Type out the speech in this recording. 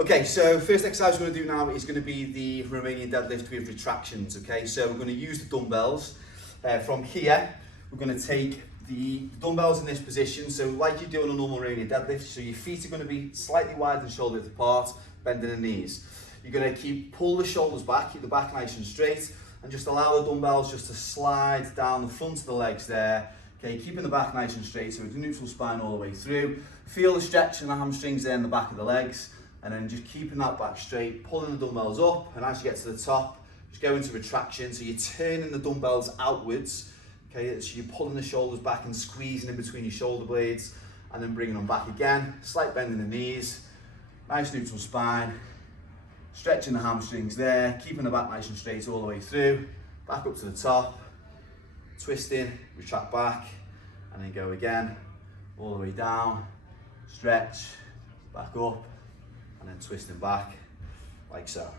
Okay, so first exercise we're going to do now is going to be the Romanian deadlift with retractions. Okay, so we're going to use the dumbbells. From here, we're going to take the dumbbells in this position, so like you do on a normal Romanian deadlift, so your feet are going to be slightly wider than shoulder width apart, bending the knees. You're going to pull the shoulders back, keep the back nice and straight, and just allow the dumbbells just to slide down the front of the legs there. Okay, keeping the back nice and straight, so it's neutral spine all the way through. Feel the stretch in the hamstrings there in the back of the legs, and then just keeping that back straight, pulling the dumbbells up, and as you get to the top, just go into retraction. So you're turning the dumbbells outwards, okay, so you're pulling the shoulders back and squeezing in between your shoulder blades, and then bringing them back again. Slight bend in the knees, nice neutral spine, stretching the hamstrings there, keeping the back nice and straight all the way through, back up to the top, twisting, retract back, and then go again, all the way down, stretch, back up, and then twisting back, like so.